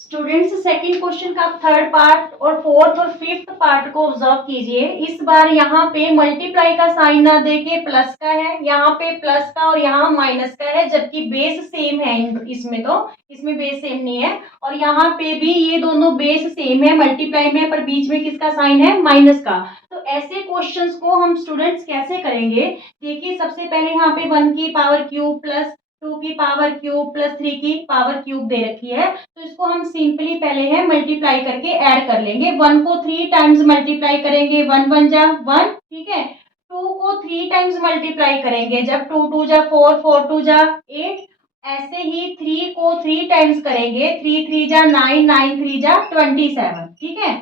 Students second question का third part और fourth और फिफ्थ पार्ट को ऑब्जर्व कीजिए। इस बार यहाँ पे मल्टीप्लाई का साइन ना देके प्लस का है, यहाँ पे प्लस का और यहाँ माइनस का है, जबकि बेस सेम है। इसमें तो इसमें बेस सेम नहीं है, और यहाँ पे भी ये दोनों बेस सेम है मल्टीप्लाई में, पर बीच में किसका साइन है? माइनस का। तो ऐसे क्वेश्चंस को हम स्टूडेंट्स कैसे करेंगे? देखिए सबसे पहले यहाँ पे 1 की पावर क्यूब प्लस 2 की पावर क्यूब प्लस 3 की पावर क्यूब दे रखी है, तो इसको हम सिंपली पहले है मल्टीप्लाई करके ऐड कर लेंगे। 1 को 3 टाइम्स मल्टीप्लाई करेंगे, 1 1 जा 1, ठीक है। 2 को 3 टाइम्स मल्टीप्लाई करेंगे, जब 2 2 जा 4, 4 2 जा 8। ऐसे ही 3 को 3 टाइम्स करेंगे, 3 3 जा 9, 9 3 जा 27, ठीक है।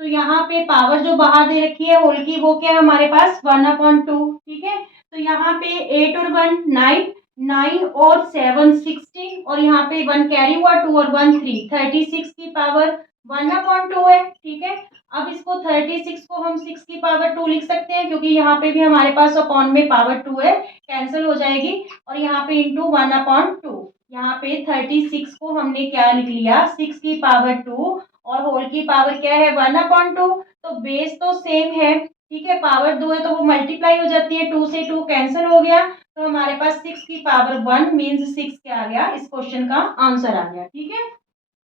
तो यहाँ पे पावर जो बाहर दे रखी है होल की, वो क्या है हमारे पास? 1/2, ठीक है। तो यहाँ पे 8 और 1 9, 9 और 7 16, और यहाँ पे 1 कैरी हुआ, 2 और 1 3, 36 की पावर 1/2 है, ठीक है। अब इसको 36 को हम 6 की पावर 2 लिख सकते हैं, क्योंकि यहाँ पे भी हमारे पास अपॉन में पावर 2 है, कैंसिल हो जाएगी, और यहाँ पे इंटू 1/2। यहाँ पे 36 को हमने क्या लिख लिया? 6 की पावर 2, और होल की पावर क्या है? 1/2। तो बेस तो सेम है, ठीक है, पावर 2 है तो वो मल्टीप्लाई हो जाती है, 2 से 2 कैंसिल हो गया, तो हमारे पास 6 की पावर 1 मीन्स 6 क्या आ गया? इस क्वेश्चन का आंसर आ गया, ठीक है।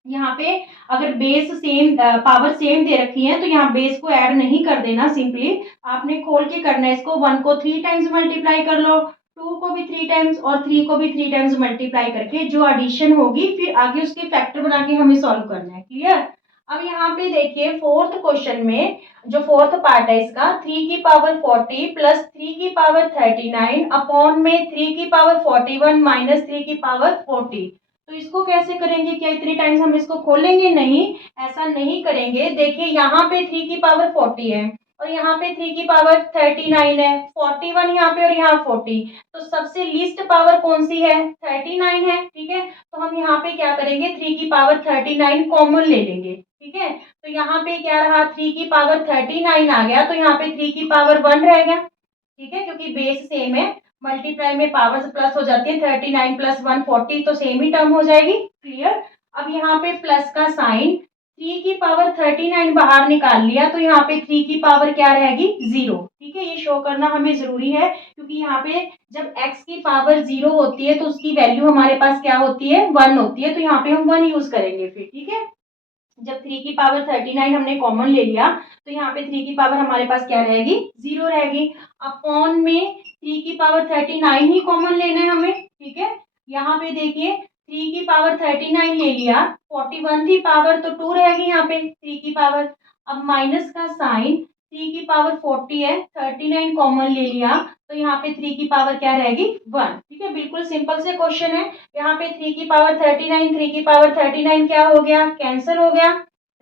यहाँ पे अगर बेस सेम पावर सेम दे रखी है तो यहाँ बेस को ऐड नहीं कर देना, सिंपली आपने खोल के करना है इसको। 1 को 3 टाइम्स मल्टीप्लाई कर लो, 2 को भी 3 टाइम्स और 3 को भी 3 टाइम्स मल्टीप्लाई करके जो एडिशन होगी फिर आगे उसके फैक्टर बना के हमें सॉल्व करना है, क्लियर। अब यहाँ पे देखिए फोर्थ क्वेश्चन में जो फोर्थ पार्ट है इसका, 3 की पावर 40 प्लस 3 की पावर 39 अपॉन में 3 की पावर 41 माइनस 3 की पावर 40। तो इसको कैसे करेंगे? क्या इतनी टाइम्स हम इसको खोलेंगे? नहीं, ऐसा नहीं करेंगे। देखिए यहाँ पे 3 की पावर 40 है और यहाँ पे 3 की पावर 39 है, 41 यहाँ पे और यहाँ 40, तो सबसे लीस्ट पावर कौन सी है? 39 है, ठीक है। तो हम यहाँ पे क्या करेंगे? 3 की पावर 39 कॉमन ले लेंगे, ठीक है। तो यहाँ पे क्या रहा? 3 की पावर 39 आ गया, तो यहाँ पे 3 की पावर 1 रह गया, ठीक है, क्योंकि बेस सेम है, मल्टीप्लाई में पावर्स प्लस हो जाती है, 39 प्लस 1 40, तो सेम ही टर्म हो जाएगी, क्लियर। अब यहाँ पे प्लस का साइन, 3 की पावर 39 बाहर निकाल लिया, तो यहाँ पे 3 की पावर क्या रहेगी? 0, ठीक है। ये शो करना हमें जरूरी है, क्योंकि यहाँ पे जब x की पावर 0 होती है तो उसकी वैल्यू हमारे पास क्या होती है? 1 होती है, तो यहाँ पे हम 1 यूज करेंगे फिर, ठीक है। जब 3 की पावर 39 हमने कॉमन ले लिया, तो यहाँ पे 3 की पावर हमारे पास क्या रहेगी? 0 रहेगी। अपॉन में 3 की पावर 39 ही कॉमन लेना है हमें, ठीक है। यहाँ पे देखिए 3 की पावर 39 ले लिया, 41 थी पावर, तो 2 रहेगी यहाँ पे 3 की पावर। अब माइनस का साइन, 3 की पावर 40 है, 39 कॉमन ले लिया, तो यहाँ पे 3 की पावर क्या रहेगी? 1, ठीक है। बिल्कुल सिंपल से क्वेश्चन है। यहाँ पे 3 की पावर 39, 3 की पावर 39 क्या हो गया? कैंसिल हो गया।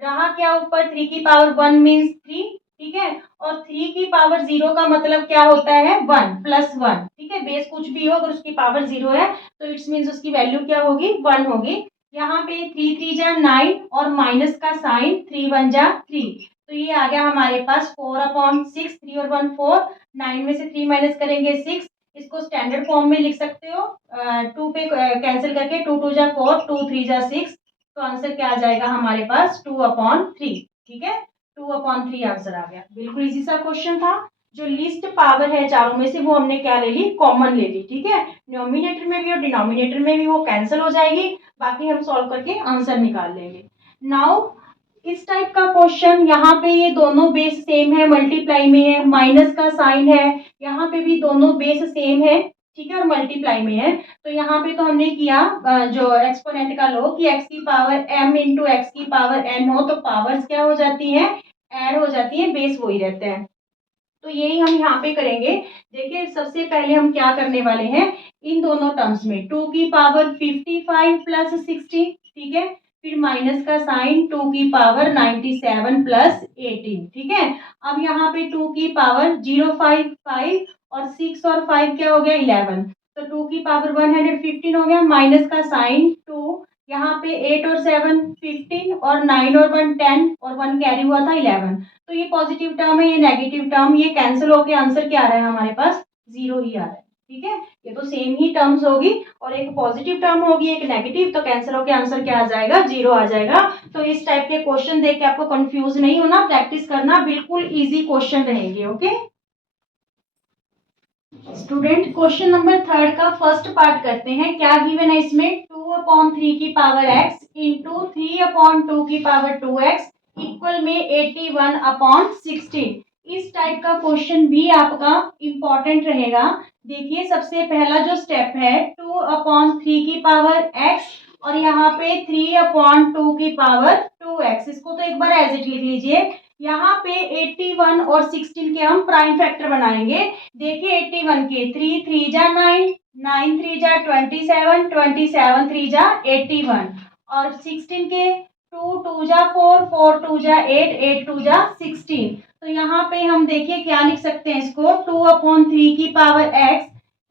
रहा क्या ऊपर? 3 की पावर 1 मीन्स 3, ठीक है। और 3 की पावर 0 का मतलब क्या होता है? 1 प्लस 1, ठीक है। बेस कुछ भी हो, अगर उसकी पावर 0 है तो इट्स मीन्स उसकी वैल्यू क्या होगी? 1 होगी। यहाँ पे 3 3 जा 9 और माइनस का साइन, 3 1 जा 3, तो ये आ गया हमारे पास 4/6, 3 और 1 4, 9 में से 3 माइनस करेंगे 6। इसको स्टैंडर्ड फॉर्म में लिख सकते हो, 2 पे कैंसिल करके, 2 2 जा 4, 2 3 जा 6, तो आंसर क्या आ जाएगा हमारे पास? 2/3, ठीक है। 2/3 आंसर आ गया। बिल्कुल इजी सा क्वेश्चन था। जो लिस्ट पावर है चारों में से वो हमने क्या ले ली? कॉमन ले ली, ठीक है। न्यूमिनेटर में भी और डिनोमिनेटर में भी वो कैंसिल हो जाएगी, बाकी हम सॉल्व करके आंसर निकाल लेंगे। नाउ इस टाइप का क्वेश्चन, यहाँ पे ये दोनों बेस सेम है, मल्टीप्लाई में है, माइनस का साइन है, यहाँ पे भी दोनों बेस सेम है, ठीक है, और मल्टीप्लाई में है। तो यहाँ पे तो हमने किया जो एक्सपोनेंट का लो कि x की पावर m इंटू एक्स की पावर n हो तो पावर्स क्या हो जाती है? ऐड हो जाती है, बेस वही रहते हैं। तो यही हम यहाँ पे करेंगे। देखिए सबसे पहले हम क्या करने वाले हैं, इन दोनों टर्म्स में 2 की पावर 55 प्लस 60, ठीक है, फिर माइनस का साइन, 2 की पावर 97 प्लस 18, ठीक है। अब यहाँ पे 2 की पावर 0 5 5 और 6 और 5 क्या हो गया? 11, तो 2 की पावर 115 हो गया, माइनस का साइन 2, यहाँ पे 8 और 7 15 और 9 और 1 10 और 1 कैरी हुआ था 11, तो ये पॉजिटिव टर्म है, ये नेगेटिव टर्म, ये कैंसिल होके आंसर क्या आ रहा है हमारे पास? 0 ही आ रहा है, ठीक है, ये तो सेम ही टर्म्स होगी और एक पॉजिटिव टर्म होगी एक नेगेटिव, तो कैंसिल होकर आंसर क्या आ जाएगा, 0 आ जाएगा। तो इस टाइप के क्वेश्चन देख के आपको कंफ्यूज नहीं होना, प्रैक्टिस करना, बिल्कुल इजी क्वेश्चन रहेंगे। ओके स्टूडेंट, क्वेश्चन नंबर 3 का फर्स्ट पार्ट करते हैं। क्या गिवन है इसमें, 2/3 की पावर x इंटू 3/2 की पावर 2x इक्वल में 81/16। इस टाइप का क्वेश्चन भी आपका इम्पोर्टेंट रहेगा। देखिए सबसे पहला जो स्टेप है 2/3 की पावर x और यहाँ पे 3/2 की पावर 2x, इसको तो एक बार एज इट लिख लीजिए। यहाँ पे 81 और 16 के हम प्राइम फैक्टर बनाएंगे। देखिए 81 के 3 3 जा 9, 9 3 जा 27, 27 3 जा 81 और 16 के 2 2 जा 4, 4 2 जा 8, 8 2 जा 16। तो यहाँ पे हम देखिए क्या लिख सकते हैं इसको, 2/3 की पावर x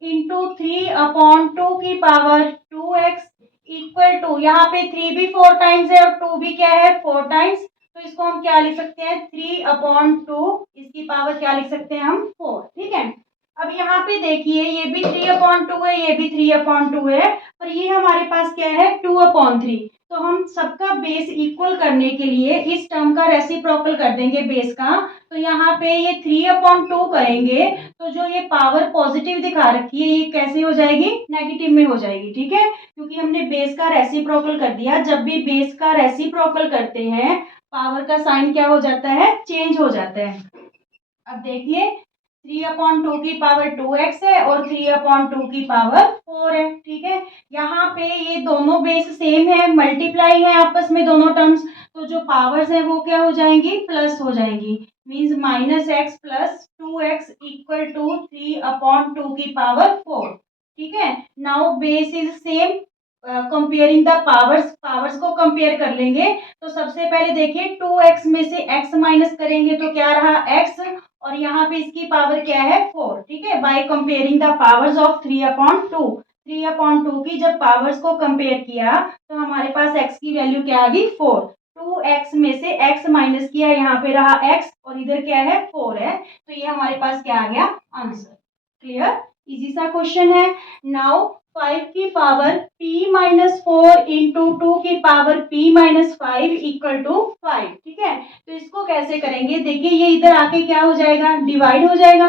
इंटू 3/2 की पावर 2x इक्वल टू, यहाँ पे 3 भी 4 टाइम्स है और 2 भी क्या है 4 टाइम्स, तो इसको हम क्या लिख सकते हैं 3/2, इसकी पावर क्या लिख सकते हैं हम 4। ठीक है, अब यहाँ पे देखिए ये भी 3/2 है, ये भी 3/2 है, पर ये हमारे पास क्या है 2/3। तो हम सबका बेस इक्वल करने के लिए इस टर्म का रेसिप्रोकल कर देंगे बेस का। तो यहाँ पे ये 3/2 करेंगे तो जो ये पावर पॉजिटिव दिखा रखी है ये कैसे हो जाएगी, नेगेटिव में हो जाएगी। ठीक है, क्योंकि हमने बेस का रेसिप्रोकल कर दिया। जब भी बेस का रेसिप्रोकल करते हैं पावर का साइन क्या हो जाता है, चेंज हो जाता है। अब देखिए 3/2 की पावर 2x है और 3/2 की पावर 4 है। ठीक है, यहाँ पे ये दोनों बेस सेम है, मल्टीप्लाई है आपस में दोनों टर्म्स, तो जो पावर्स है वो क्या हो जाएंगी, प्लस हो जाएंगी। Means -x plus 2x equal to 3/2 की पावर 4। ठीक है, now base is same, comparing the powers को कंपेयर कर लेंगे। तो सबसे पहले देखिए 2x में से x माइनस करेंगे तो क्या रहा x, और यहाँ पे इसकी पावर क्या है 4। ठीक है, by comparing the powers of 3/2, 3/2 की जब पावर्स को कंपेयर किया तो हमारे पास x की वैल्यू क्या आ गई 4। 2x में से x माइनस किया, यहाँ पे रहा x और इधर क्या है 4 है, तो ये हमारे पास क्या आ गया आंसर। क्लियर, इजी सा क्वेश्चन है। नाउ 5 की पावर p-4 इंटू 2 की पावर p-5 इक्वल टू 5। ठीक है, तो इसको कैसे करेंगे, देखिए ये इधर आके क्या हो जाएगा, डिवाइड हो जाएगा।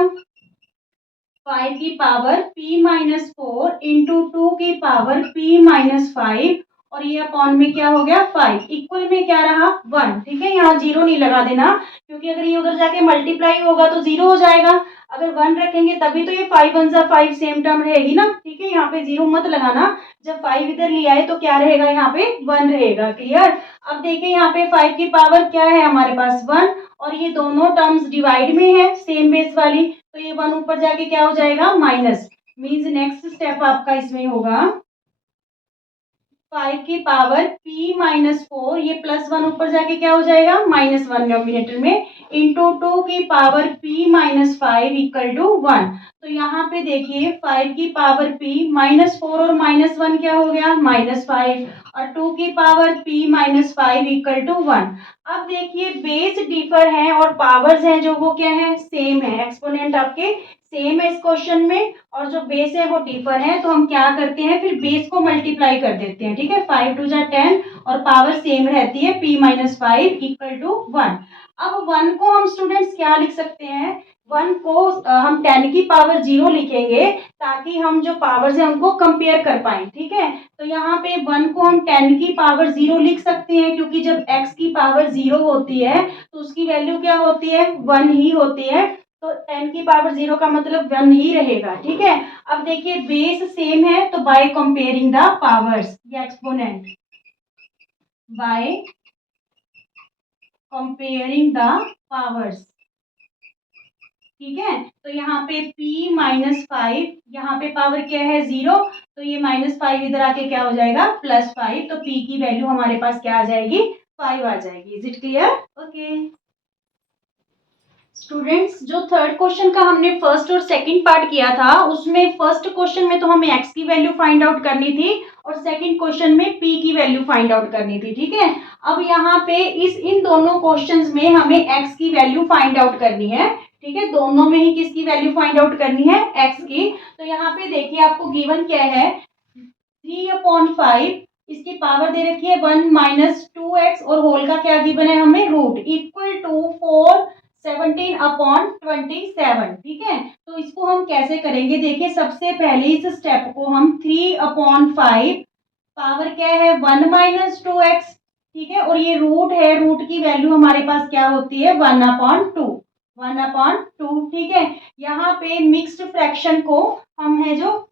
5 की पावर p-4 इंटू 2 की पावर p-5 और ये अपॉन में क्या हो गया 5, इक्वल में क्या रहा 1। ठीक है, यहाँ 0 नहीं लगा देना, क्योंकि अगर ये उधर जाके मल्टीप्लाई होगा तो 0 हो जाएगा। अगर 1 रखेंगे तभी तो ये 5 1 जा 5 सेम टर्म रहेगी ना। ठीक है, यहाँ पे 0 मत लगाना, जब 5 इधर लिया है तो क्या रहेगा यहाँ पे 1 रहेगा। क्लियर, अब देखिए यहाँ पे 5 की पावर क्या है हमारे पास 1 और ये दोनों टर्म्स डिवाइड में है सेम बेस वाली, तो ये 1 ऊपर जाके क्या हो जाएगा माइनस। मीन्स नेक्स्ट स्टेप आपका इसमें होगा 5 की पावर p-4, ये +1 ऊपर जाके क्या हो जाएगा -1 डिनोमिनेटर में, इंटू 2 की पावर p-5 इक्वल टू 1। तो यहाँ पे देखिए 5 की पावर p-4 और -1 क्या हो गया -5 और 2 की पावर p-5 इक्वल टू 1। अब देखिए बेस डिफर है और पावर्स हैं जो वो क्या है सेम है, एक्सपोनेंट आपके सेम है इस क्वेश्चन में और जो बेस है वो डिफर है, तो हम क्या करते हैं फिर बेस को मल्टीप्लाई कर देते हैं। ठीक है, 5 2 जा 10 और पावर सेम रहती है p-5 इक्वल टू 1। अब 1 को हम स्टूडेंट्स क्या लिख सकते हैं, 1 को हम 10 की पावर 0 लिखेंगे ताकि हम जो पावर्स हैं उनको कंपेयर कर पाएं। ठीक है, तो यहाँ पे 1 को हम 10 की पावर 0 लिख सकते हैं, क्योंकि जब x की पावर 0 होती है तो उसकी वैल्यू क्या होती है 1 ही होती है, तो 10 की पावर 0 का मतलब 1 ही रहेगा। ठीक है, अब देखिए बेस सेम है तो बाय कंपेयरिंग द पावर्स, ये exponent by comparing the powers. ठीक है, तो यहाँ पे p-5, यहाँ पे पावर क्या है 0, तो ये -5 इधर आके क्या हो जाएगा +5, तो p की वैल्यू हमारे पास क्या आ जाएगी 5 आ जाएगी। Is it clear? Okay students, जो थर्ड क्वेश्चन का हमने फर्स्ट और सेकंड पार्ट किया था उसमें फर्स्ट क्वेश्चन में तो हमें x की वैल्यू फाइंड आउट करनी थी और सेकंड क्वेश्चन में p की वैल्यू फाइंड आउट करनी थी। ठीक है, अब यहाँ पे इन दोनों क्वेश्चंस में हमें x की वैल्यू फाइंड आउट करनी है। ठीक है, दोनों में ही किसकी वैल्यू फाइंड आउट करनी है, x की। तो यहाँ पे देखिए आपको गिवन क्या है, 3/5, इसकी पावर दे रखी है 1 माइनस 2x और होल का क्या गिवन है हमें, रूट, इक्वल टू 417/27। ठीक है, तो इसको हम कैसे करेंगे, देखिए सबसे पहले इस स्टेप को हम 3/5, पावर क्या है 1 माइनस 2x, ठीक है, और ये रूट है, रूट की वैल्यू हमारे पास क्या होती है 1/2, 1/2। ठीक है, यहाँ पे मिक्स्ड फ्रैक्शन को हम है जो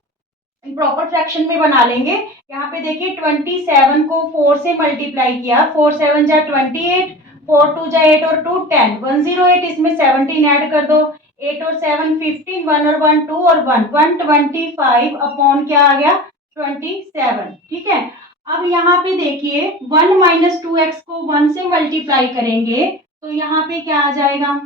प्रॉपर फ्रैक्शन में बना लेंगे। यहाँ पे देखिए 27 को 4 से मल्टीप्लाई किया, 4 7 जा 28, 4 2 जा 8 और 2 10, 108, इसमें 17 ऐड कर दो, 8 और 7 15, 1 और 1 2 और 1 125 अपॉन क्या आ गया 27। ठीक है, अब यहाँ पे देखिए 1 माइनस 2x को 1 से मल्टीप्लाई करेंगे तो यहाँ पे क्या आ जाएगा,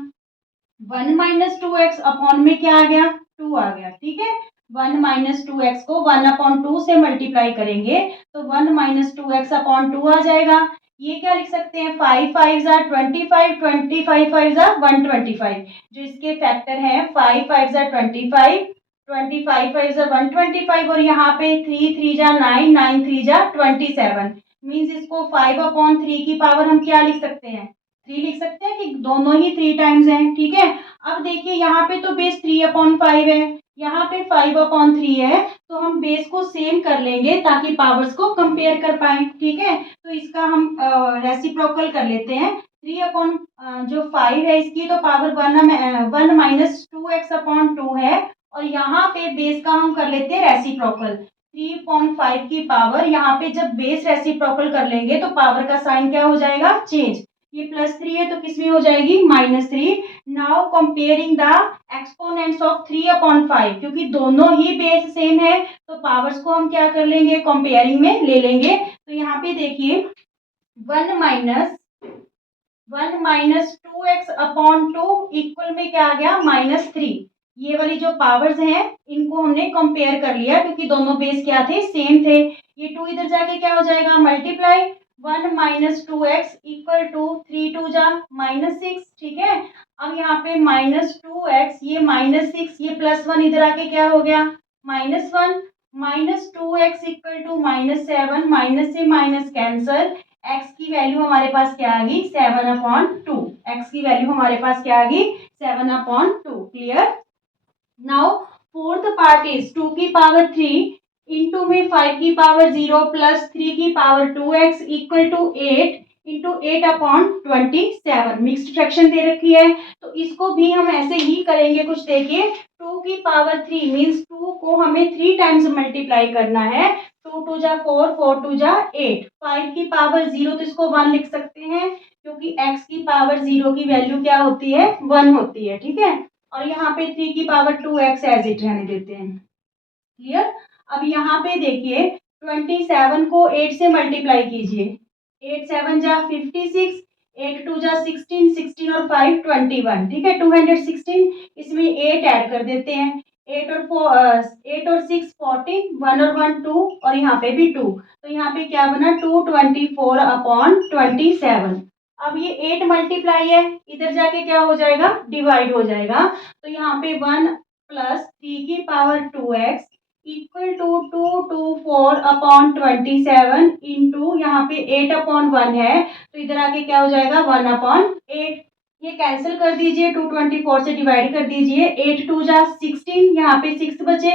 1 माइनस 2x अपॉन में क्या आ गया 2 आ गया। ठीक है, 1 माइनस 2x को 1/2 से मल्टीप्लाई करेंगे तो 1 माइनस 2x अपॉन 2 आ जाएगा। ये क्या लिख सकते हैं, 5 5 जा 25, 25 5 जा 125, जो इसके फैक्टर हैं 5 5 जा 25, 25 5 जा 125 और यहाँ पे 3 3 जा 9, 9 3 जा 27, मीन्स इसको 5/3 की पावर हम क्या लिख सकते हैं, 3 लिख सकते हैं कि दोनों ही 3 टाइम्स हैं। ठीक है, अब देखिए यहाँ पे तो बेस 3/5 है, यहाँ पे 5/3 है, तो हम बेस को सेम कर लेंगे ताकि पावर्स को कंपेयर कर पाए। ठीक है, तो इसका हम रेसिप्रोकल कर लेते हैं, 3/5 है इसकी तो पावर 1 माइनस 2x/2 है, और यहाँ पे बेस का हम कर लेते हैं रेसिप्रोकल, 3/5 की पावर, यहाँ पे जब बेस रेसिप्रोकल कर लेंगे तो पावर का साइन क्या हो जाएगा, चेंज, ये +3 है तो किसमें हो जाएगी -3। Now comparing the exponents of 3/5, क्योंकि दोनों ही बेस सेम है तो पावर्स को हम क्या कर लेंगे, कंपेयरिंग में ले लेंगे। तो यहाँ पे देखिए 1 माइनस 2x/2 इक्वल में क्या आ गया -3। ये वाली जो पावर्स हैं इनको हमने कंपेयर कर लिया क्योंकि दोनों बेस क्या थे, सेम थे। ये 2 इधर जाके क्या हो जाएगा, multiply, 1 minus 2x equal to 3 2 जा -6। ठीक है, अब यहाँ पे -2x, ये -6, ये +1 इधर आके क्या हो गया -1, -2x इक्वल टू -7, माइनस से माइनस कैंसल, x की वैल्यू हमारे पास क्या आ गई 7/2, x की वैल्यू हमारे पास क्या आ गई 7/2। Clear. Now fourth part is 2 की पावर 3 इंटू में 5 की पावर 0 प्लस 3 की power 2x equal to 8 into 8/27। Mixed fraction दे रखी है तो इसको भी हम ऐसे ही करेंगे कुछ, देखिए 2 की पावर 3 मीन्स 2 को हमें 3 टाइम्स मल्टीप्लाई करना है, 2 2 जा 4, 4 2 जा 8, 5 की पावर 0 तो इसको 1 लिख सकते हैं क्योंकि x की पावर 0 की वैल्यू क्या होती है 1 होती है। ठीक है, और यहाँ पे 3 की पावर 2x एज इट रहने देते हैं। क्लियर। अब यहाँ पे देखिए 27 को 8 से मल्टीप्लाई कीजिए, 8 7 जा 56, 8 2 जा 16, 16 और 5 21। ठीक है, 216, इसमें 8 ऐड कर देते हैं, 8 और 6 14, 1 और 1 2 और यहाँ पे भी 2, तो यहाँ पे क्या बना 224/27। अब ये 8 मल्टीप्लाई है, इधर जाके क्या हो जाएगा डिवाइड हो जाएगा, तो यहाँ पे 1 प्लस 3 की power 2x equal to 224/27 into यहाँ पे 8/1 है तो इधर आके क्या हो जाएगा 1/8। ये कैंसिल कर दीजिए, 224 से डिवाइड कर दीजिए, 8 2 जा 16, यहाँ पे 6 बचे,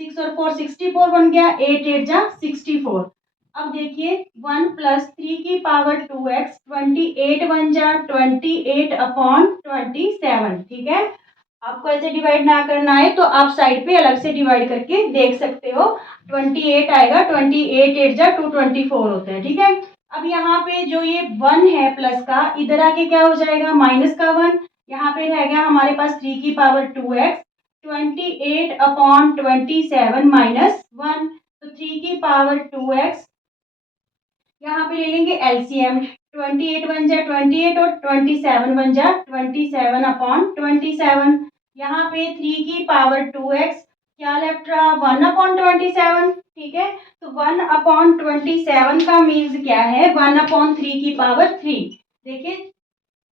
6 और 4 64 बन गया, 8 8 जा 64। अब देखिए 1 प्लस 3 की पावर 2x 28 बन जा 28/27। ठीक है, आपको ऐसे डिवाइड ना करना है तो आप साइड पे अलग से डिवाइड करके देख सकते हो, 28 आएगा, 28 8 जा 224 होता है। ठीक है, अब यहाँ पे जो ये 1 है प्लस का, इधर आके क्या हो जाएगा माइनस का 1, यहाँ पे रह गया हमारे पास 3 की पावर 2x 28/27 माइनस 1, तो 3 की पावर 2x, यहाँ पे ले लेंगे एलसीएम, 28 बन जा 28 और 27 बन जा 27/27। यहाँ पे 3 की पावर 2x क्या लेफ्ट रहा 1/27। ठीक है, तो 1/27 का मीन्स क्या है 1/3 की पावर 3। देखिए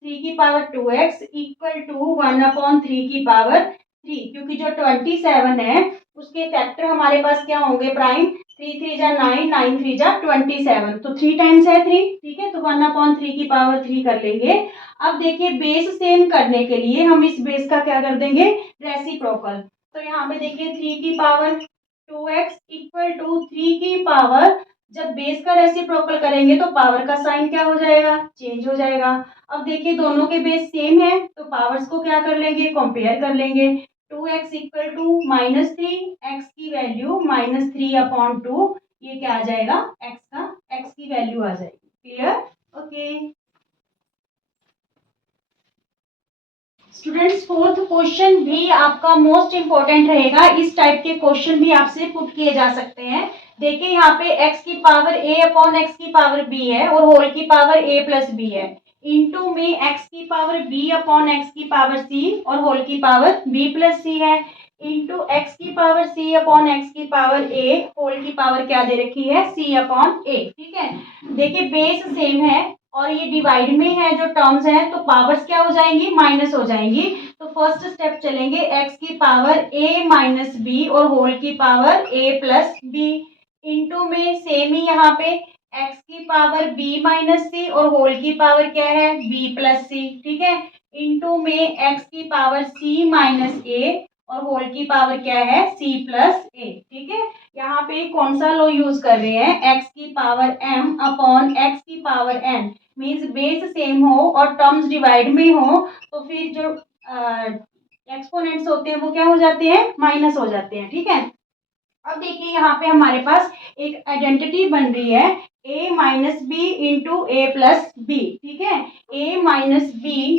3 की पावर 2x इक्वल टू 1/3 की पावर 3, क्योंकि जो 27 है उसके फैक्टर हमारे पास क्या होंगे प्राइम, 3 3 जा 9, 9 3 जा 27, तो 3 टाइम्स है 3, ठीक है, तो 1/3 की पावर 3 कर लेंगे। अब देखिए बेस सेम करने के लिए हम इस बेस का क्या कर देंगे, रेसिप्रोकल। तो यहाँ पे देखिए 3 की पावर 2x इक्वल टू 3 की पावर, जब बेस का रेसिप्रोकल करेंगे तो पावर का साइन क्या हो जाएगा, चेंज हो जाएगा। अब देखिए दोनों के बेस सेम है तो पावर्स को क्या कर लेंगे, कंपेयर कर लेंगे। 2x इक्वल टू -3, x की वैल्यू -3/2, ये क्या आ जाएगा, x की वैल्यू आ जाएगी। Clear, okay students. Fourth question भी आपका मोस्ट इंपॉर्टेंट रहेगा, इस टाइप के क्वेश्चन भी आपसे पुट किए जा सकते हैं। देखिए यहाँ पे x की पावर a/x की पावर b है और होल की पावर a प्लस b है, इनटू में x की पावर b/x की पावर c और होल की पावर b प्लस c है, इनटू x की पावर c/x की पावर a, होल की पावर क्या दे रखी है, c/a, ठीक है। देखिए बेस सेम है और ये डिवाइड में है जो टर्म्स हैं, तो पावर्स क्या हो जाएंगी, माइनस हो जाएंगी। तो फर्स्ट स्टेप चलेंगे, x की पावर a माइनस बी और होल की power a plus B, into में सेम ही यहाँ पे x की पावर b माइनस सी और होल की पावर क्या है, b प्लस सी, ठीक है, इंटू में x की पावर c माइनस a और होल की पावर क्या है, c प्लस a, ठीक है। यहाँ पे कौन सा लॉ यूज कर रहे हैं, x की पावर m/x की power n, means base same हो और टर्म्स डिवाइड में हो तो फिर जो एक्सपोनेंट्स होते हैं वो क्या हो जाते हैं, माइनस हो जाते हैं, ठीक है। अब देखिए यहाँ पे हमारे पास एक आइडेंटिटी बन रही है a minus B into A plus B, ठीक है, a minus B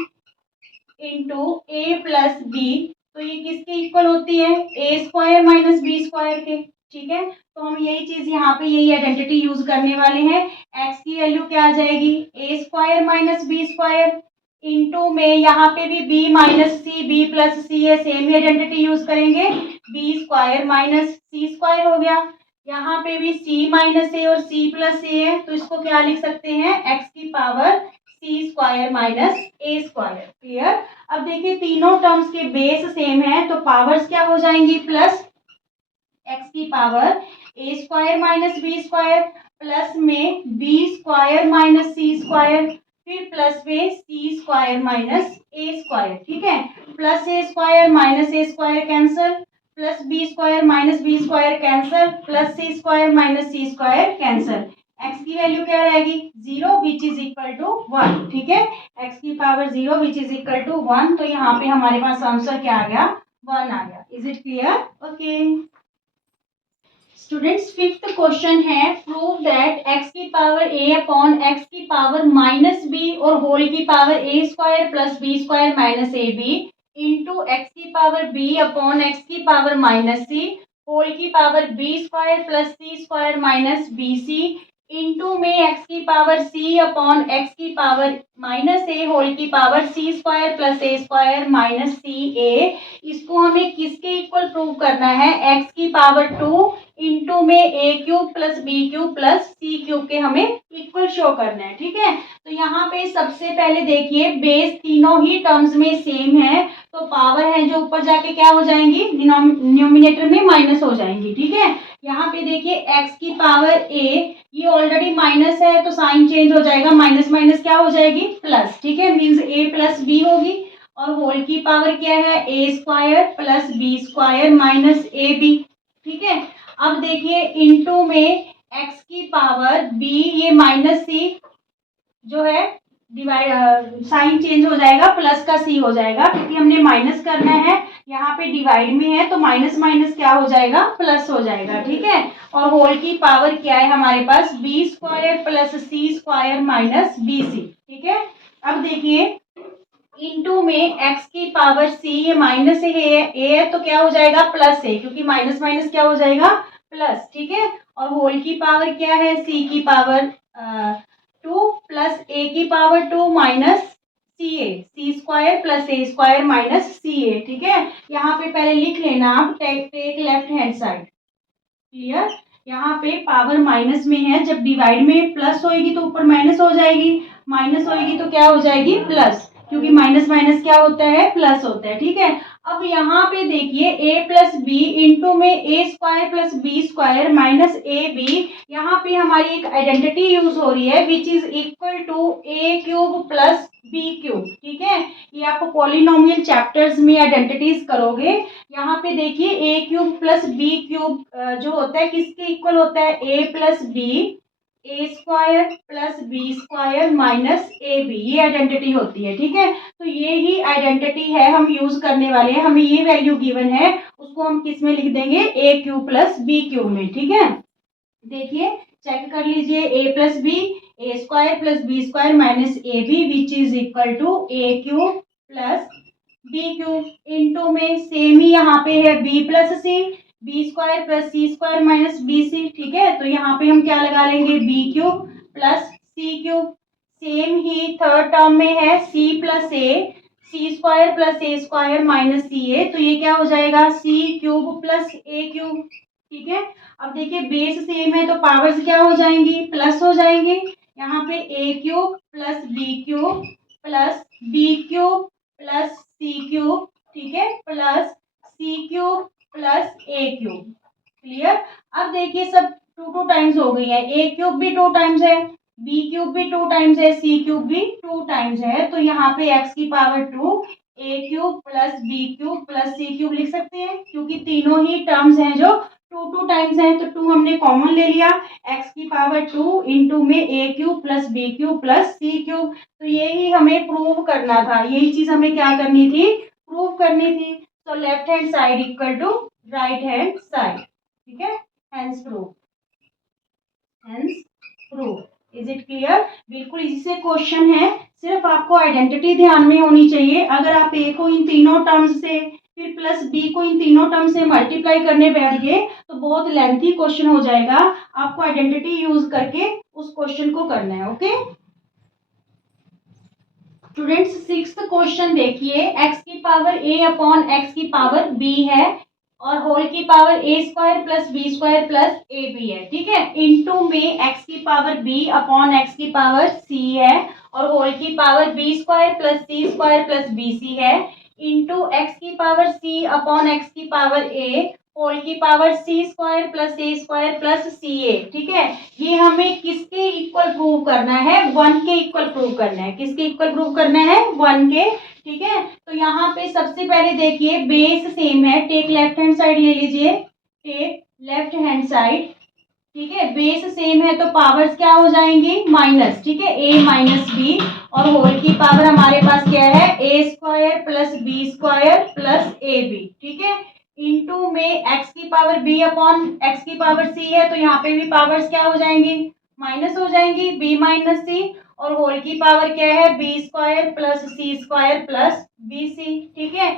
into A plus B, तो ये किसके इक्वल होती है, A square minus B square के, ठीक है। तो हम यही चीज यहाँ पे यही आइडेंटिटी यूज करने वाले हैं। x की वैल्यू क्या आ जाएगी, A square minus B square, into में यहाँ पे भी b minus C, B plus C है, सेम ही आइडेंटिटी यूज करेंगे, B square minus C square हो गया। यहाँ पे भी c माइनस ए और c प्लस ए है, तो इसको क्या लिख सकते हैं, x की पावर c स्क्वायर माइनस ए स्क्वायर। क्लियर। अब देखिए तीनों टर्म्स के बेस सेम है तो पावर्स क्या हो जाएंगी, प्लस x की power a square minus B square, plus में b square minus C square, फिर प्लस में c square minus a square, ठीक है। Plus a square minus a square cancel, plus b square minus b square cancel, plus c square minus c square cancel. x की value क्या रहेगी, 0 which is equal to 1, ठीक है, x की power 0 which is equal to 1, तो यहाँ पे हमारे पास आंसर क्या आ गया, 1 आ गया। Is it clear, okay students. Fifth question है, प्रूव दैट x की पावर a/x की पावर माइनस बी और होल की power a square plus B square minus A B into x की पावर b/x की पावर माइनस सी होल की power b square plus C square minus B C into में x की power c/x की power minus A whole की power c square plus A square minus C ए, इसको हमें किसके equal prove करना है, x की पावर 2 इंटू में A cube plus B cube plus C cube के हमें इक्वल शो करना है, ठीक है। तो यहाँ पे सबसे पहले देखिए बेस तीनों ही टर्म्स में सेम है तो पावर है जो ऊपर जाके क्या हो जाएंगी, न्यूमिनेटर में माइनस हो जाएंगी, ठीक है। यहाँ पे देखिए x की पावर a, ये ऑलरेडी माइनस है तो साइन चेंज हो जाएगा, माइनस माइनस क्या हो जाएगी, प्लस, ठीक है, मीन्स a प्लस बी होगी, और होल की पावर क्या है, A square plus B square minus A B, ठीक है। अब देखिए इनटू में x की पावर b, ये माइनस सी जो है डिवाइड साइन चेंज हो जाएगा, प्लस का c हो जाएगा क्योंकि हमने माइनस करना है, यहाँ पे डिवाइड में है तो माइनस माइनस क्या हो जाएगा, प्लस हो जाएगा, ठीक है। और होल की पावर क्या है हमारे पास, B square plus C square minus B C, ठीक है। अब देखिए इनटू में x की पावर c, ये माइनस ए है तो क्या हो जाएगा, प्लस है, क्योंकि माइनस माइनस क्या हो जाएगा, प्लस, ठीक है। और होल की पावर क्या है, c की पावर 2 प्लस a की power 2 minus C square plus A square minus C A, ठीक है। यहाँ पे पहले लिख लेना आप, take left hand side. Clear. यहाँ पे पावर माइनस में है, जब डिवाइड में प्लस होएगी तो ऊपर माइनस हो जाएगी, माइनस होएगी तो क्या हो जाएगी, प्लस, क्योंकि माइनस माइनस क्या होता है, प्लस होता है। ठीक है, अब यहाँ पे देखिए a प्लस बी इंटू में A square plus B square minus A B, यहाँ पे हमारी एक आइडेंटिटी यूज हो रही है which is equal to A cube plus B cube. ठीक है, ये आप पॉलिनोमियल चैप्टर्स में आइडेंटिटीज करोगे। यहाँ पे देखिए A cube plus B cube जो होता है किसके इक्वल होता है, A plus B A square plus B square minus A B, ये आइडेंटिटी होती है। ठीक है, तो ये ही आइडेंटिटी है हम यूज करने वाले हैं। हमें ये वैल्यू गिवन है, उसको हम किस में लिख देंगे, A cube plus B cube में। ठीक है, देखिए चेक कर लीजिए, A plus B A square plus B square minus A B which is equal to A cube plus B cube into में सेम ही यहाँ पे है B plus C B square plus C square minus B C. ठीक है, तो यहाँ पे हम क्या लगा लेंगे, B cube plus C cube. Same ही थर्ड टर्म में है C plus A C square plus A square minus C ए, तो ये क्या हो जाएगा, सी क्यूब प्लस ए क्यूब। ठीक है, अब देखिए बेस सेम है तो पावर्स क्या हो जाएंगी, प्लस हो जाएंगे। यहाँ पे A cube plus B cube plus B cube plus C cube, ठीक है, plus C cube plus A cube. Clear. अब देखिए सब टू टाइम्स हो गई है, ए क्यूब भी 2 टाइम्स है, बी क्यूब भी 2 टाइम्स है, सी क्यूब भी 2 टाइम्स है, तो यहाँ पे एक्स की power 2 A cube plus B cube plus C cube लिख सकते हैं, क्योंकि तीनों ही टर्म्स हैं जो 2 टाइम्स हैं, तो 2 हमने कॉमन ले लिया, एक्स की पावर 2 इंटू में A cube plus B cube plus C cube. तो यही हमें प्रूव करना था, यही चीज हमें क्या करनी थी, प्रूव करनी थी। तो left hand side equal to right hand side. ठीक है, hence prove, hence prove. Is it clear. बिल्कुल इसी से क्वेश्चन है, सिर्फ आपको आइडेंटिटी ध्यान में होनी चाहिए। अगर आप ए को इन तीनों टर्म्स से फिर प्लस बी को इन तीनों टर्म से मल्टीप्लाई करने बैठ गए तो बहुत लेंथी क्वेश्चन हो जाएगा। आपको आइडेंटिटी यूज करके उस क्वेश्चन को करना है। ओके स्टूडेंट्स, 6th क्वेश्चन देखिए, एक्स की पावर ए अपॉन एक्स की पावर बी है और होल की power A square plus B square plus A B है। ठीक है, इनटू में एक्स की पावर बी अपॉन एक्स की पावर सी है और होल की power B square plus C square plus B C है, इंटू एक्स की पावर सी अपॉन एक्स की पावर ए होल की power C square plus A square plus C A. ठीक है, ये हमें किसके इक्वल प्रूव करना है, 1 के इक्वल प्रूव करना है। किसके इक्वल प्रूव करना है, 1 के। ठीक है, तो यहाँ पे सबसे पहले देखिए बेस सेम है, टेक लेफ्ट हैंड साइड ले लीजिए, टेक लेफ्ट हैंड साइड। ठीक है, बेस सेम है तो पावर्स क्या हो जाएंगी, माइनस। ठीक है, ए माइनस बी और होल की पावर हमारे पास क्या है, A square plus B square plus A B. ठीक है, इनटू में एक्स की पावर बी अपॉन एक्स की पावर सी है तो यहाँ पे भी पावर्स क्या हो जाएंगी, माइनस हो जाएंगी, बी माइनस सी और होल की पावर क्या है, B square plus C square plus B C. ठीक है,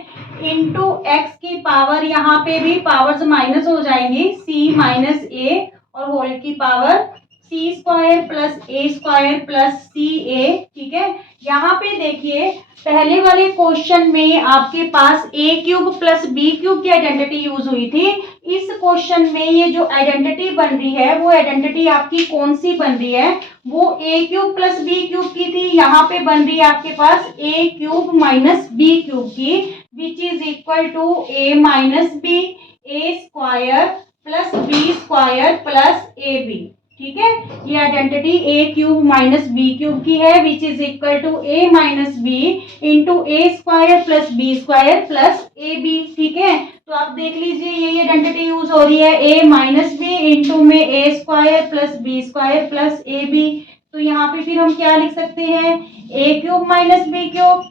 इनटू एक्स की पावर यहाँ पे भी पावर्स माइनस हो जाएंगी, सी माइनस ए और होल की power C square plus A square plus C A. ठीक है, यहाँ पे देखिए पहले वाले क्वेश्चन में आपके पास A cube plus B cube की आइडेंटिटी यूज हुई थी। इस क्वेश्चन में ये जो आइडेंटिटी बन रही है वो आइडेंटिटी आपकी कौन सी बन रही है, वो A cube plus B cube की थी। यहाँ पे बन रही है आपके पास A cube minus B cube की, which is equal to A minus B A square plus B square plus A B. ठीक है, ये identity A cube minus B cube की है, which is equal to A minus B into A square plus B square plus A B. ठीक है, तो आप देख लीजिए ये आइडेंटिटी यूज हो रही है, ए माइनस बी इंटू में A square plus B square plus A B. तो यहाँ पे फिर हम क्या लिख सकते हैं, A cube minus B cube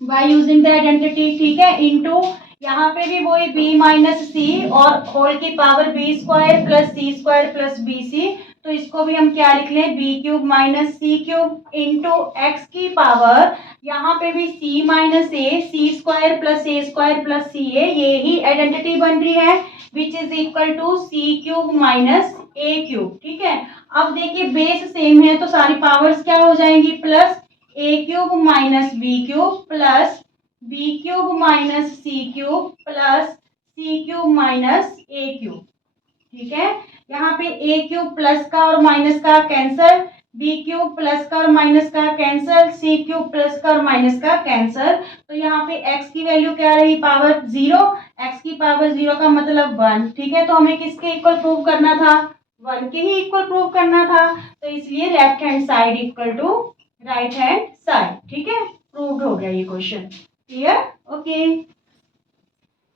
by using the identity. ठीक है, इंटू यहाँ पे भी वही b माइनस सी और होल की power B square plus C square plus B C, तो इसको भी हम क्या लिख लें, B cube minus C cube into x की पावर यहाँ पे भी c minus A C square plus A square plus C A, ये ही आइडेंटिटी बन रही है, which is equal to C cube minus A cube. ठीक है, अब देखिए बेस सेम है तो सारी पावर्स क्या हो जाएंगी, plus A cube minus B cube plus B cube minus C cube plus C cube minus A cube. ठीक है, यहाँ पे ए क्यूब प्लस का और माइनस का कैंसर, बी क्यूब प्लस का और माइनस का कैंसल, सी क्यूब प्लस का और माइनस का कैंसल। तो यहाँ पे x की वैल्यू क्या रही, पावर 0, x की पावर 0 का मतलब 1, ठीक है। तो हमें किसके इक्वल प्रूव करना था, 1 के ही इक्वल प्रूव करना था, तो इसलिए left hand side equal to right hand side, ठीक है। प्रूव्ड हो गया ये question, clear, okay.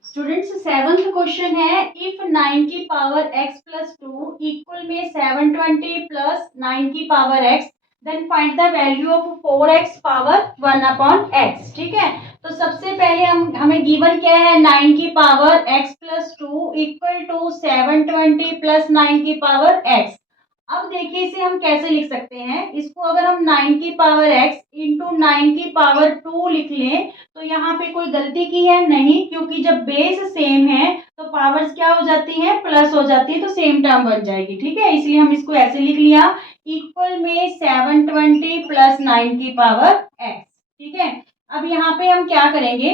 Students, seventh question है, इफ 9 की पावर x प्लस 2 इक्वल में 720 प्लस 9 की power x, then find the value of 4x power 1 upon x, ठीक है। तो सबसे पहले हमें गिवन क्या है, 9 की पावर x प्लस 2 इक्वल टू 720 प्लस 9 की पावर x। अब देखिए इसे हम कैसे लिख सकते हैं, इसको अगर हम 9 की पावर x इंटू 9 की पावर 2 लिख लें तो यहाँ पे कोई गलती की है नहीं, क्योंकि जब बेस सेम है तो पावर्स क्या हो जाती हैं, प्लस हो जाती है, तो सेम टर्म बन जाएगी, ठीक है। इसलिए हम इसको ऐसे लिख लिया, इक्वल में 720 प्लस 9 की पावर x, ठीक है। अब यहाँ पे हम क्या करेंगे,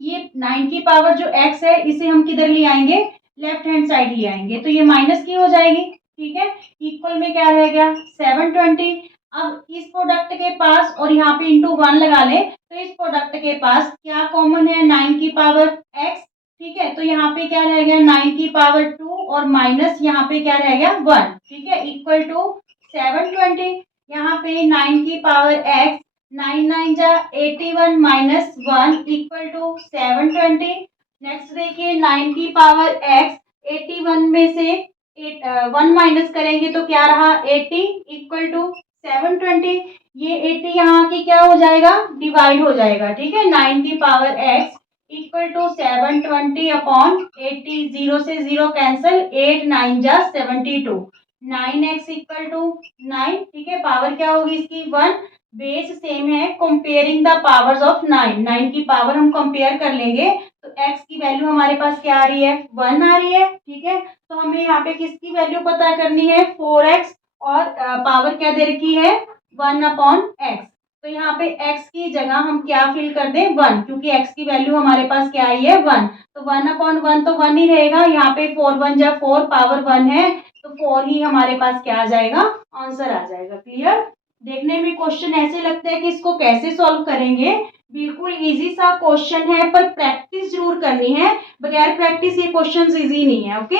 ये 9 की पावर जो x है इसे हम किधर ले आएंगे, लेफ्ट हैंड साइड ले आएंगे, तो ये माइनस की हो जाएगी, ठीक है। इक्वल में क्या रह गया, 720। अब इस प्रोडक्ट के पास और यहाँ पे इंटू 1 लगा ले, तो इस प्रोडक्ट के पास क्या कॉमन है, 9 की पावर x, ठीक है। तो यहाँ पे क्या रह गया, 9 की पावर 2 और माइनस यहाँ पे क्या रह गया 1, ठीक है, इक्वल टू 720। यहाँ पे 9 की पावर x, 9 9 जा 81 माइनस 1 इक्वल टू 720। नेक्स्ट देखिए 9 की पावर x, 81 में से 1 माइनस करेंगे तो क्या रहा, 80 इक्वल टू 720। ये 80 यहाँ की क्या हो जाएगा, डिवाइड हो जाएगा, ठीक है। 9 की power x equal to 720 upon 80, 0 से 0 कैंसिल, 8 9 जा 72, 9x इक्वल टू 9, ठीक है। पावर क्या होगी इसकी 1, बेस सेम है, कंपेयरिंग द पावर्स ऑफ 9, 9 की पावर हम कंपेयर कर लेंगे तो x की वैल्यू हमारे पास क्या आ रही है, 1 आ रही है, ठीक है। तो हमें यहाँ पे किसकी वैल्यू पता करनी है, 4x, और पावर क्या दे रखी है, 1 अपॉन x। तो यहाँ पे x की जगह हम क्या फिल कर दें, 1, क्योंकि x की वैल्यू हमारे पास क्या आई है 1, तो 1 अपॉन 1 तो 1 ही रहेगा, यहाँ पे 4 1 जा 4, पावर 1 है तो 4 ही हमारे पास क्या आ जाएगा, आंसर आ जाएगा, क्लियर। देखने में क्वेश्चन ऐसे लगता है कि इसको कैसे सॉल्व करेंगे, बिल्कुल इजी सा क्वेश्चन है, पर प्रैक्टिस जरूर करनी है, बगैर प्रैक्टिस ये क्वेश्चन इजी नहीं है, ओके।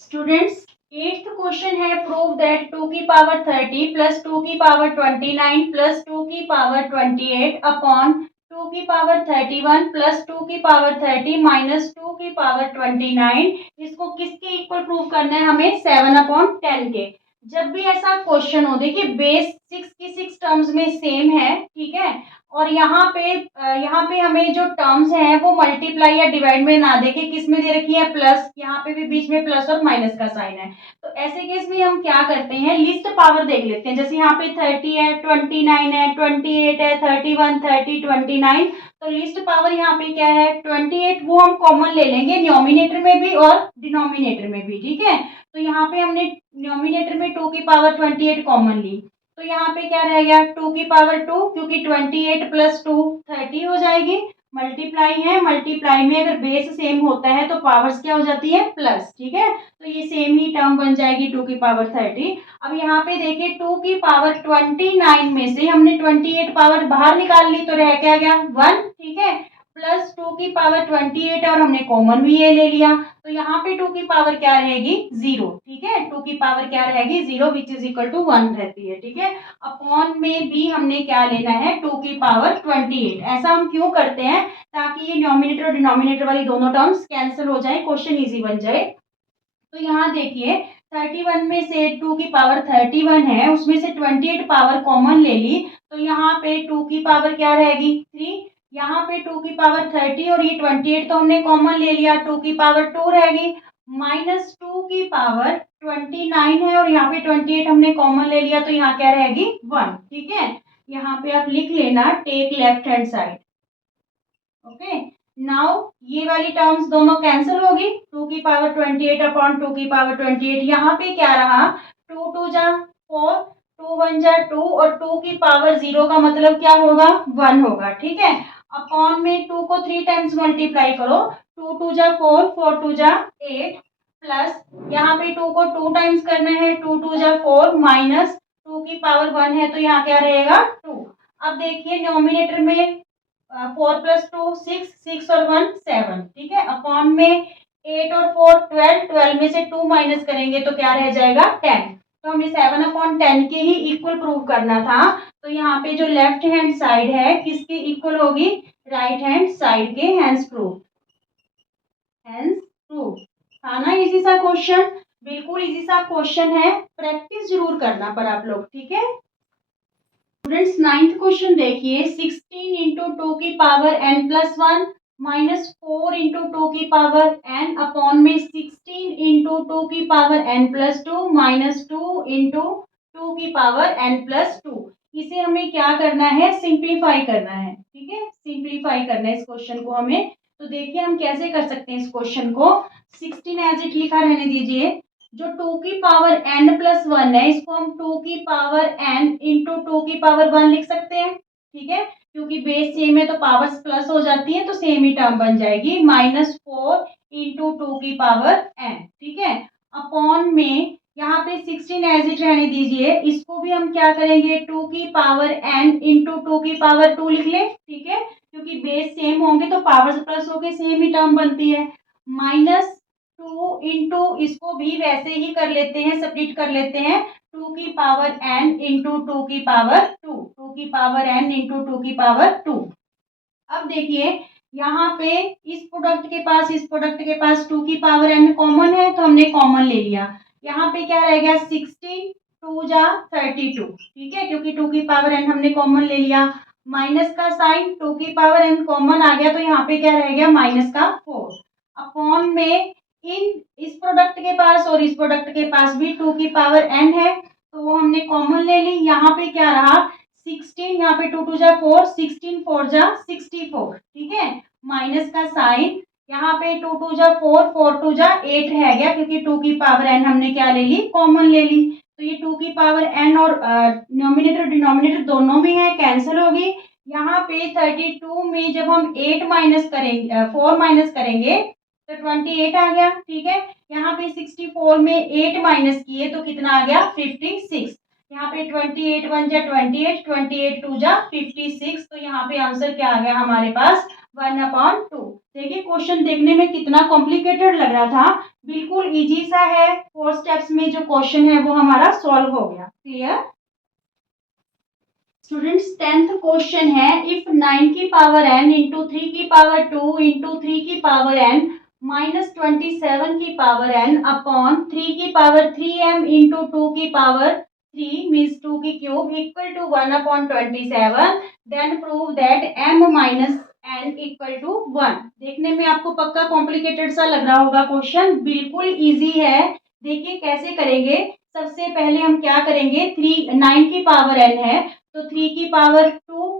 स्टूडेंट्स, 8th क्वेश्चन है, प्रूव दैट 2 की पावर 30 प्लस 2 की पावर 29 प्लस 2 की पावर 28 अपॉन 2 की पावर 31 प्लस 2 की पावर 30 माइनस 2 की पावर 29, इसको किसके इक्वल प्रूव करना है हमें, 7 अपॉन 10 के। जब भी ऐसा क्वेश्चन हो, देखिए बेस 6 की 6 टर्म्स में सेम है, ठीक है, और यहाँ पे हमें जो टर्म्स हैं वो मल्टीप्लाई या डिवाइड में ना देके किस में दे रखी है, प्लस, यहाँ पे भी बीच में प्लस और माइनस का साइन है। तो ऐसे केस में हम क्या करते हैं, लिस्ट पावर देख लेते हैं, जैसे यहाँ पे 30 है, 29 है, 28 है, 31 30 29, तो लिस्ट पावर यहाँ पे क्या है 28, वो हम कॉमन ले लेंगे न्यूमिनेटर में भी और डिनोमिनेटर में भी, ठीक है। तो यहाँ पे हमने न्यूमिनेटर में 2 की पावर 28 कॉमन ली, तो यहाँ पे क्या रह गया 2 की पावर 2, क्योंकि 28 प्लस 2 30 हो जाएगी, मल्टीप्लाई है, मल्टीप्लाई में अगर बेस सेम होता है तो पावर्स क्या हो जाती है, प्लस, ठीक है। तो ये सेम ही टर्म बन जाएगी 2 की पावर 30। अब यहाँ पे देखिए 2 की पावर 29 में से हमने 28 पावर बाहर निकाल ली तो रह क्या गया 1, ठीक है, प्लस 2 की पावर 28 और हमने कॉमन भी ये ले लिया, तो यहाँ पे 2 की पावर क्या रहेगी 0, ठीक है, 2 की पावर क्या रहेगी 0 विच इज इक्वल टू 1 रहती है, ठीक है। अपॉन में भी हमने क्या लेना है 2 की पावर 28, ऐसा हम क्यों करते हैं, ताकि ये न्यूमिनेटर और डिनोमिनेटर वाली दोनों टर्म्स कैंसिल हो जाए, क्वेश्चन इजी बन जाए। तो यहाँ देखिए 31 में से 2 की पावर 31 है, उसमें से 28 पावर कॉमन ले ली, तो यहाँ पे 2 की पावर क्या रहेगी 3, यहाँ पे 2 की पावर 30 और ये 28 तो हमने कॉमन ले लिया, 2 की पावर 2 रहेगी, माइनस 2 की पावर 29 है और यहाँ पे 28 हमने कॉमन ले लिया, तो यहाँ क्या रहेगी 1, ठीक है। यहाँ पे आप लिख लेना take left hand side, okay. Now ये वाली टर्म्स दोनों कैंसिल होगी, 2 की पावर 28 अपॉन 2 की पावर 28, यहाँ पे क्या रहा 2 2 जा 4, 2 1 जा 2 और 2 की पावर 0 का मतलब क्या होगा 1 होगा, ठीक है। अपॉन में 2 को 3 टाइम्स मल्टीप्लाई करो, 2 2 जा 4, 4 2 जा 8, प्लस यहाँ पे 2 को 2 टाइम्स करना है, 2 2 जा 4 माइनस 2 की पावर 1 है तो यहाँ क्या रहेगा 2। अब देखिए न्यूमरेटर में 4 प्लस 2 6, 6 और 1 7, ठीक है, अपॉन में 8 और 4 12, 12 में से 2 माइनस करेंगे तो क्या रह जाएगा 10। तो हमें 7/10 के ही इक्वल प्रूव करना था। तो यहाँ पे जो लेफ्ट हैंड साइड है किसके इक्वल होगी, राइट हैंड साइड के, हैंस प्रूव, हैंस प्रूव। था ना इजी सा क्वेश्चन, बिल्कुल इजी सा क्वेश्चन है, प्रैक्टिस जरूर करना पर आप लोग, ठीक है। स्टूडेंट्स 9th क्वेश्चन देखिए, 16 इंटू 2 की power n plus 1 minus 4 into 2 की पावर n अपॉन में 16 इंटू 2 की power n plus 2 minus 2 into 2 की पावर n प्लस 2। इसे हमें क्या करना है, सिंप्लीफाई करना है, ठीक है, सिंप्लीफाई करना है इस क्वेश्चन को हमें। तो देखिए हम कैसे कर सकते हैं इस क्वेश्चन को। 16 एज इट लिखा रहने दीजिए, जो 2 की पावर n प्लस 1 है इसको हम 2 की पावर n इंटू 2 की पावर 1 लिख सकते हैं, ठीक है, क्योंकि बेस सेम है तो पावर्स प्लस हो जाती है तो सेम ही टर्म बन जाएगी, माइनस 4 इंटू 2 की पावर n, ठीक है, अपॉन में यहाँ पे 16 एज इट रहने दीजिए, इसको भी हम क्या करेंगे 2 की पावर n इंटू 2 की पावर 2 लिख लें, ठीक है, क्योंकि बेस सेम होंगे तो पावर्स प्लस होके सेम ही टर्म बनती है, माइनस 2 इंटू इसको भी वैसे ही कर लेते हैं, स्प्लिट कर लेते हैं, 2 की पावर n इंटू 2 की पावर 2, 2 की पावर n इंटू 2 की पावर 2। अब देखिए यहाँ पे इस प्रोडक्ट के पास इस प्रोडक्ट के पास 2 की पावर n कॉमन है तो हमने कॉमन ले लिया, यहाँ पे क्या रह गया 16, 2 जा 32, ठीक है, क्योंकि 2 की पावर n हमने कॉमन ले लिया, माइनस का साइन 2 की पावर n कॉमन आ गया तो यहाँ पे क्या रह गया माइनस का 4, अपॉन में इस प्रोडक्ट के पास और इस प्रोडक्ट के पास भी 2 की पावर n है तो वो हमने कॉमन ले ली, यहाँ पे क्या रहा 16, यहाँ पे 2 2 जा 4, 16 4 जा 64, ठीक है, माइनस का साइन, यहाँ पे 2 2 जा 4, 4 2 जा 8 रह गया क्योंकि 2 की पावर n हमने क्या ले ली कॉमन ले ली, तो ये 2 की पावर n और न्यूमरेटर डिनोमिनेटर दोनों में है, कैंसिल होगी। यहाँ पे 32 में जब हम 8 माइनस करेंगे 4 माइनस करेंगे तो 28 आ गया, ठीक है, यहाँ पे 64 में 8 माइनस किए तो कितना आ गया 56, यहाँ पे 28 1 जा 28, 28 2 जा 56, तो यहाँ पे आंसर क्या आ गया हमारे पास 1/2। देखिए क्वेश्चन देखने में कितना कॉम्प्लिकेटेड लग रहा था, बिल्कुल इजी सा है, 4 स्टेप्स में जो क्वेश्चन है वो हमारा सॉल्व हो गया, क्लियर। स्टूडेंट्स 10th क्वेश्चन है, इफ 9 की पावर n इंटू 3 की पावर 2 इंटू 3 की पावर n माइनस 27 की पावर n अपॉन 3 की पावर 3m इंटू 2 की पावर 3 मीन्स 2 की cube equal to 1/27, then prove that m minus n equal to 1। देखने में आपको पक्का कॉम्प्लिकेटेड सा लग रहा होगा क्वेश्चन, बिल्कुल इजी है। देखिए कैसे करेंगे, सबसे पहले हम क्या करेंगे 9 की पावर n है तो 3 की पावर 2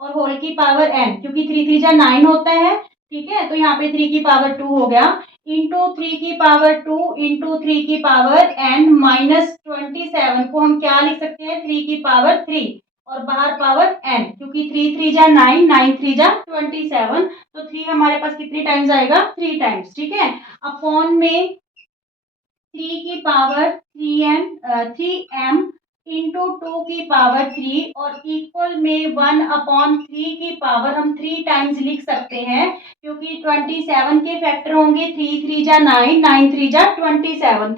और होल की पावर n, क्योंकि 3 3 जा 9 होता है, ठीक है, तो यहाँ पे 3 की पावर 2 हो गया, इंटू 3 की पावर 2 इंटू 3 की पावर n माइनस 27 को हम क्या लिख सकते हैं 3 की पावर 3 और बाहर पावर n, क्योंकि 3 3 जा 9, 9 3 जा 27, तो 3 हमारे पास कितनी टाइम्स आएगा 3 टाइम्स, ठीक है, अपॉन में 3 की पावर 3m इंटू 2 की पावर 3 और इक्वल में 1/3 की पावर हम 3 टाइम्स लिख सकते हैं, क्योंकि 27 के फैक्टर होंगे 3 3 जा 9, 9 3 जा 27,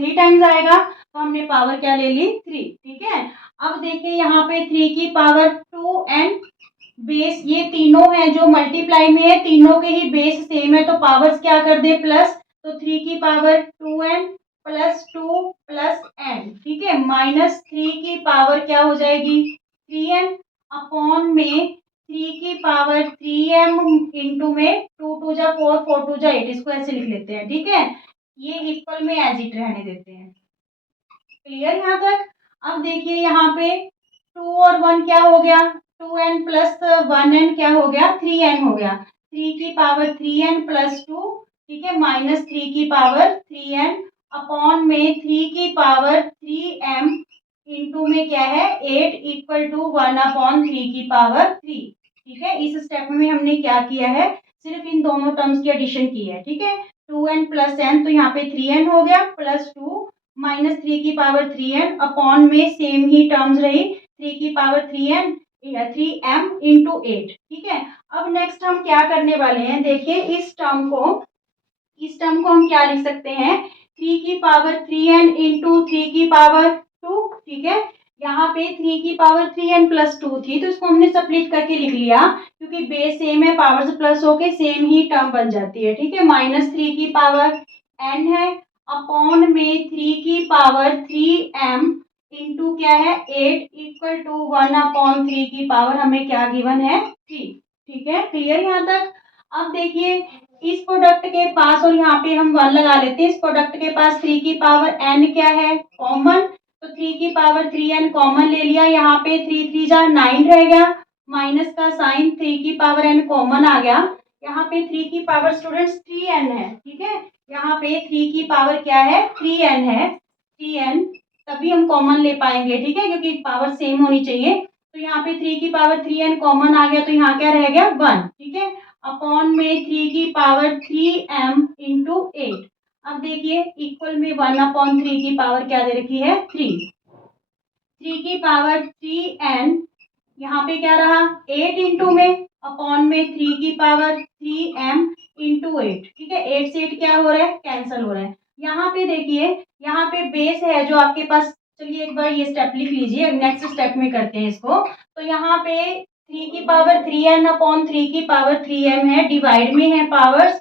3 टाइम्स आएगा तो हमने पावर क्या ले ली 3, ठीक है। अब देखिए यहाँ पे 3 की पावर 2 एंड बेस, ये तीनों है जो मल्टीप्लाई में है, तीनों के ही बेस सेम है तो पावर्स क्या कर दे प्लस, तो 3 की power 2n plus 2 plus n, ठीक है, माइनस 3 की पावर क्या हो जाएगी 3n अपॉन में 3 की पावर 3m इंटू में 2 2 जा 4, 4 2 जा 8, इसको ऐसे लिख लेते हैं, ठीक है, ये इक्वल में एज इट रहने देते हैं, क्लियर यहाँ तक। अब देखिए यहाँ पे 2 और 1 क्या हो गया 2n प्लस 1n क्या हो गया 3n हो गया, 3 की पावर 3n प्लस 2, ठीक है, माइनस 3 की पावर 3n अपॉन में 3 की पावर 3m इंटू में क्या है 8 इक्वल टू 1/3 की पावर 3, ठीक है। इस स्टेप में हमने क्या किया है सिर्फ इन दोनों टर्म्स की एडिशन की है, ठीक है, 2n प्लस n, तो यहाँ पे 3n हो गया, प्लस 2 माइनस 3 की पावर 3n, अपॉन में सेम ही टर्म्स रही, 3 की पावर 3m इंटू 8। ठीक है, अब नेक्स्ट हम क्या करने वाले हैं, देखिए इस टर्म को हम क्या लिख सकते हैं, 3 की पावर 3n इंटू 3 की पावर 2। ठीक है, यहाँ पे 3 की पावर 3n प्लस 2 थी, तो इसको हमने स्प्लिट करके लिख लिया, क्योंकि बेस सेम है, पावर्स प्लस होके सेम ही टर्म बन जाती है। ठीक है, माइनस 3 की पावर n है, अपॉन में 3 की पावर 3m इंटू क्या है 8 इक्वल टू 1/3 की पावर हमें क्या गिवन है 3। ठीक है, क्लियर यहाँ तक। अब देखिए इस प्रोडक्ट के पास, और यहाँ पे हम 1 लगा लेते हैं, इस प्रोडक्ट के पास 3 की पावर n क्या है कॉमन, तो 3 की पावर 3n कॉमन ले लिया, यहाँ पे 3 3 जा 9 रह गया, माइनस का साइन, 3 की पावर n कॉमन आ गया, यहाँ पे 3 की पावर स्टूडेंट्स 3n है। ठीक है, यहाँ पे 3 की पावर क्या है 3n है, 3n तभी हम कॉमन ले पाएंगे। ठीक है, क्योंकि पावर सेम होनी चाहिए, तो यहाँ पे 3 की पावर 3n कॉमन आ गया, तो यहाँ क्या रह गया 1। ठीक है, अपॉन में 3 की पावर 3m इंटू 8। अब देखिए इक्वल में 1/3 की पावर क्या दे रखी है 3, 3 की पावर 3n, यहाँ पे क्या रहा 8 इंटू में, अपॉन में 3 की पावर 3m इंटू 8। ठीक है, 8 से 8 क्या हो रहा है कैंसिल हो रहा है। यहाँ पे देखिए, यहाँ पे बेस है जो आपके पास, चलिए एक बार ये स्टेप लिख लीजिए, नेक्स्ट स्टेप में करते हैं इसको। तो यहाँ पे 3 की पावर 3n अपॉन 3 की पावर 3m है, डिवाइड में है पावर्स,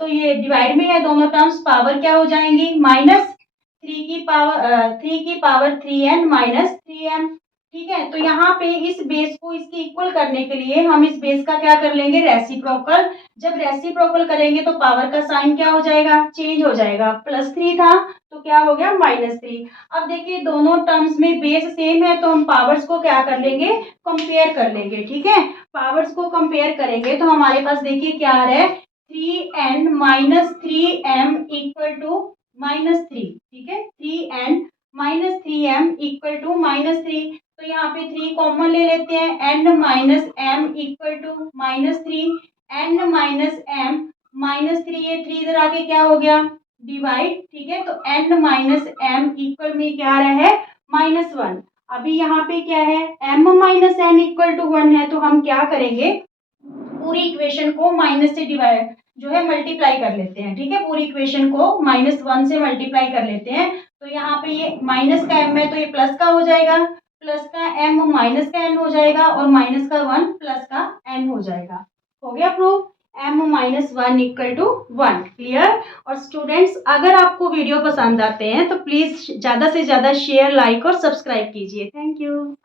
तो ये डिवाइड में है दोनों टर्म्स, पावर क्या हो जाएंगी माइनस 3 की पावर 3n माइनस 3m। ठीक है, तो यहाँ पे इस बेस को इसके इक्वल करने के लिए हम इस बेस का क्या कर लेंगे रेसिप्रोकल। जब रेसिप्रोकल करेंगे तो पावर का साइन क्या हो जाएगा चेंज हो जाएगा, +3 था तो क्या हो गया -3। अब देखिए दोनों टर्म्स में बेस सेम है, तो हम पावर्स को क्या कर लेंगे कंपेयर कर लेंगे। ठीक है, पावर्स को कंपेयर करेंगे तो हमारे पास देखिए क्या आ रहा है 3n minus 3m equal to -3। ठीक है, 3n minus 3m equal to -3, तो यहाँ पे 3 कॉमन ले लेते हैं, n minus m equal to -3, n minus m -3, ये 3 इधर आके क्या हो गया डिवाइड। ठीक है, तो n माइनस m इक्वल में क्या आ रहा है -1। अभी यहाँ पे क्या है m minus n equal to 1 है, तो हम क्या करेंगे पूरी इक्वेशन को माइनस से डिवाइड जो है मल्टीप्लाई कर लेते हैं। ठीक है, पूरी इक्वेशन को -1 से मल्टीप्लाई कर लेते हैं, तो यहाँ पे ये माइनस का m है तो ये प्लस का हो जाएगा, प्लस का m माइनस का n हो जाएगा, और माइनस का 1 प्लस का n हो जाएगा। हो गया proof, m minus 1 equal to 1। Clear. और स्टूडेंट्स अगर आपको वीडियो पसंद आते हैं तो प्लीज ज्यादा से ज्यादा शेयर लाइक और सब्सक्राइब कीजिए। Thank you.